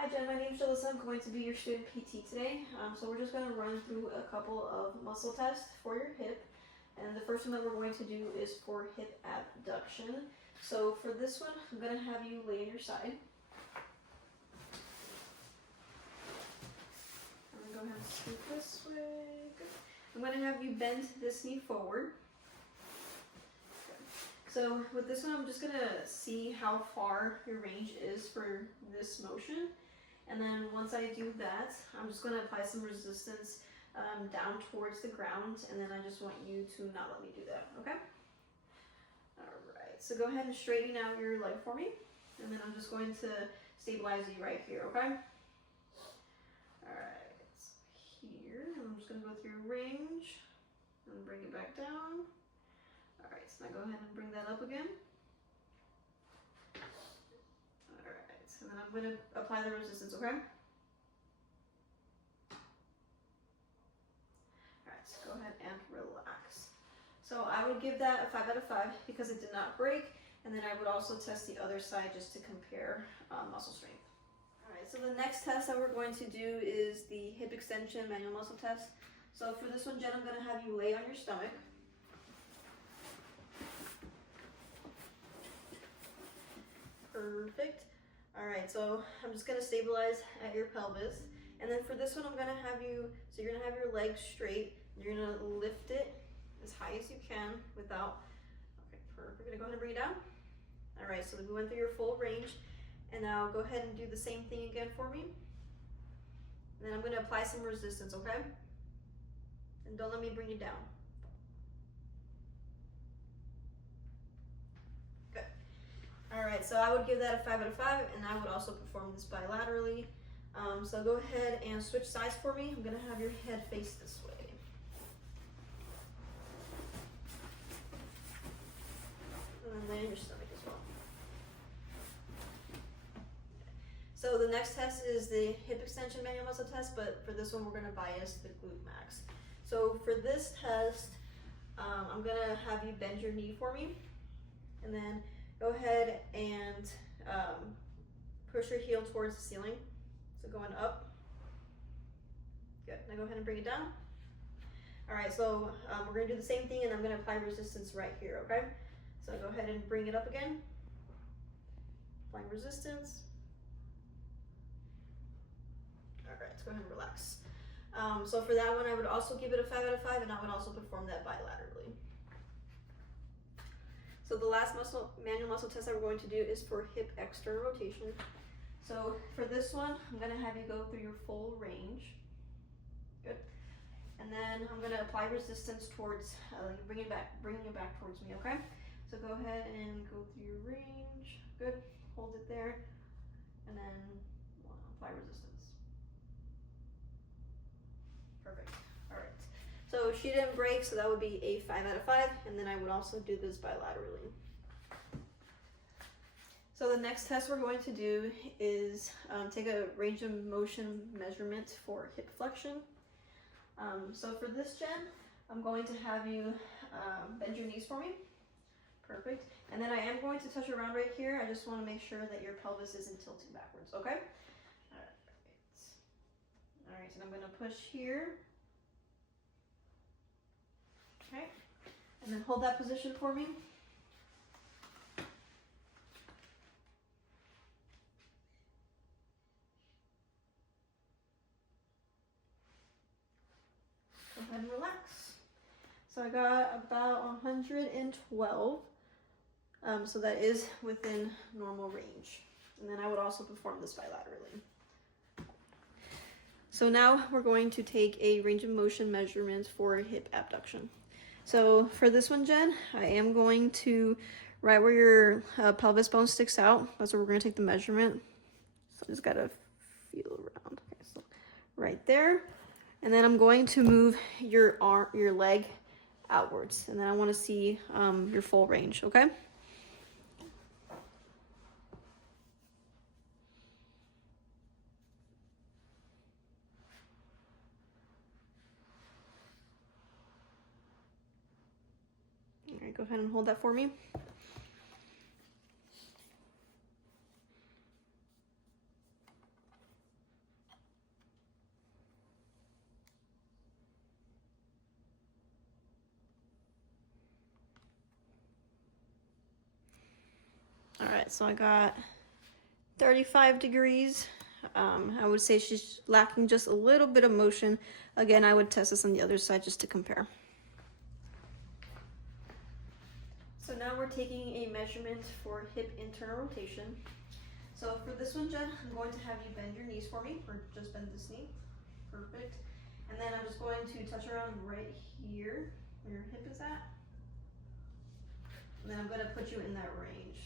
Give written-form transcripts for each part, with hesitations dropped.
Hi Jen, my name is Jalissa. I'm going to be your student PT today. So we're just going to run through a couple of muscle tests for your hip. And the first one that we're going to do is for hip abduction. So for this one, I'm going to have you lay on your side. I'm going to go ahead and scoot this way. Good. I'm going to have you bend this knee forward. So with this one, I'm just gonna see how far your range is for this motion. And then once I do that, I'm just gonna apply some resistance down towards the ground. And then I just want you to not let me do that, okay? All right, so go ahead and straighten out your leg for me. And then I'm just going to stabilize you right here, okay? All right, here, I'm just gonna go through your range and bring it back down. Alright, so now go ahead and bring that up again. Alright, and then I'm going to apply the resistance, okay? Alright, so go ahead and relax. So I would give that a 5 out of 5 because it did not break, and then I would also test the other side just to compare muscle strength. Alright, so the next test that we're going to do is the hip extension manual muscle test. So for this one, Jen, I'm going to have you lay on your stomach. Perfect. All right, so I'm just gonna stabilize at your pelvis. And then for this one, I'm gonna have you, so you're gonna have your legs straight. You're gonna lift it as high as you can without, okay, perfect. We're gonna go ahead and bring it down. All right, so we went through your full range. And now go ahead and do the same thing again for me. And then I'm gonna apply some resistance, okay? And don't let me bring you down. All right, so I would give that a 5 out of 5, and I would also perform this bilaterally. So go ahead and switch sides for me. I'm gonna have your head face this way. And then lay on your stomach as well. So the next test is the hip extension manual muscle test, but for this one, we're gonna bias the glute max. So for this test, I'm gonna have you bend your knee for me, and then go ahead and push your heel towards the ceiling. So going up. Good. Now go ahead and bring it down. All right, so we're gonna do the same thing, and I'm gonna apply resistance right here, okay? So go ahead and bring it up again. Applying resistance. All right, let's go ahead and relax. So for that one, I would also give it a 5 out of 5, and I would also perform that bilaterally. So the last manual muscle test that we're going to do is for hip external rotation. So for this one, I'm gonna have you go through your full range. Good. And then I'm gonna apply resistance towards, bringing it back towards me, okay? So go ahead and go through your range. Good. Hold it there. And then apply resistance. Perfect. All right. So she didn't break, so that would be a 5 out of 5, and then I would also do this bilaterally. So the next test we're going to do is take a range of motion measurement for hip flexion. So for this, Jen, I'm going to have you bend your knees for me. Perfect. And then I am going to touch around right here. I just want to make sure that your pelvis isn't tilting backwards, okay? All right. All right, so I'm going to push here. Okay, and then hold that position for me. Go ahead and relax. So I got about 112. So that is within normal range. And then I would also perform this bilaterally. So now we're going to take a range of motion measurement for hip abduction. So for this one, Jen, I am going to, right where your pelvis bone sticks out, that's where we're gonna take the measurement. So I just gotta feel around. Okay, so right there. And then I'm going to move your leg outwards. And then I wanna see your full range, okay? All right, go ahead and hold that for me. All right, so I got 35 degrees. I would say she's lacking just a little bit of motion. Again, I would test this on the other side just to compare. So now we're taking a measurement for hip internal rotation. So for this one, Jen, I'm going to have you bend your knees for me, or just bend this knee. Perfect. And then I'm just going to touch around right here where your hip is at. And then I'm going to put you in that range.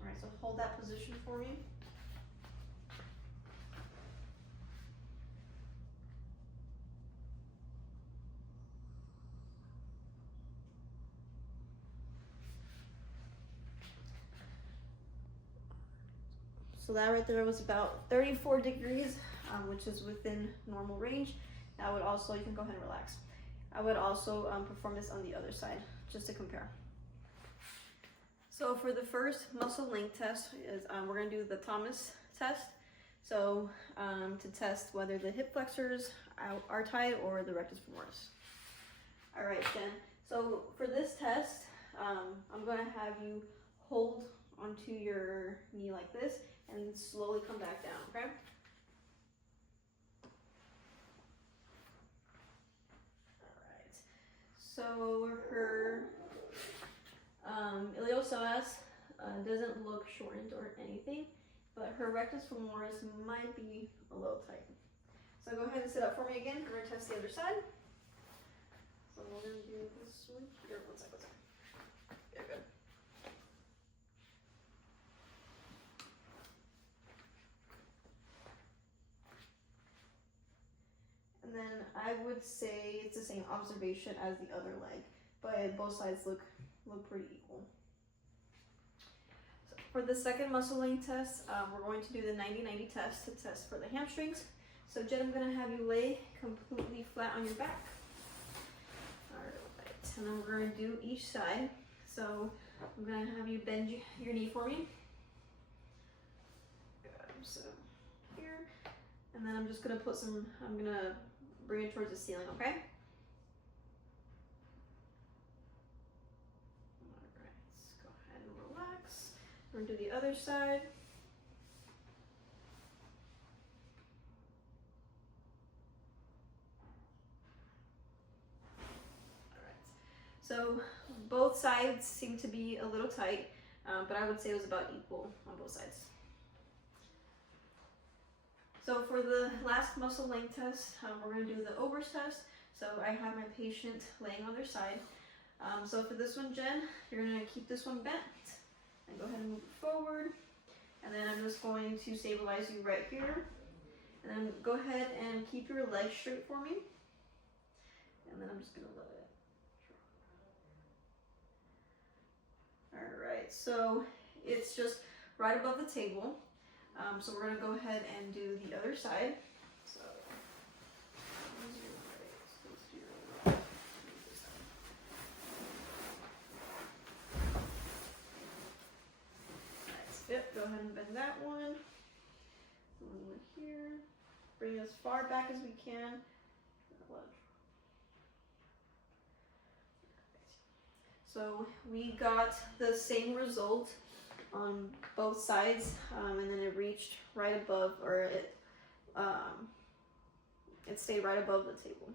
All right, so hold that position for me. So that right there was about 34 degrees, which is within normal range. I would also, you can go ahead and relax. I would also perform this on the other side, just to compare. So for the first muscle length test, is we're gonna do the Thomas test. So to test whether the hip flexors are tight or the rectus femoris. All right, Jen. So for this test, I'm gonna have you hold onto your knee like this and slowly come back down, okay? Alright, so her iliopsoas doesn't look shortened or anything, but her rectus femoris might be a little tight. So go ahead and sit up for me again. We're gonna test the other side. So we're gonna do this one here. One second. There, good. And then I would say it's the same observation as the other leg, but both sides look pretty equal. So for the second muscle length test, we're going to do the 90-90 test to test for the hamstrings. So Jen, I'm going to have you lay completely flat on your back. All right, and then we're going to do each side. So I'm going to have you bend your knee for me. Good. So here, and then I'm just going to put some, I'm going to bring it towards the ceiling, okay? Alright, let's go ahead and relax. We're gonna do the other side. Alright, so both sides seem to be a little tight, but I would say it was about equal on both sides. So for the last muscle length test, we're going to do the Ober's test. So I have my patient laying on their side. So for this one, Jen, you're going to keep this one bent and go ahead and move it forward. And then I'm just going to stabilize you right here. And then go ahead and keep your legs straight for me. And then I'm just going to let it. All right, so it's just right above the table. So we're going to go ahead and do the other side. So, nice. Yep, go ahead and bend that one. Over here. Bring it as far back as we can. So we got the same result on both sides, and then it reached right above, or it stayed right above the table.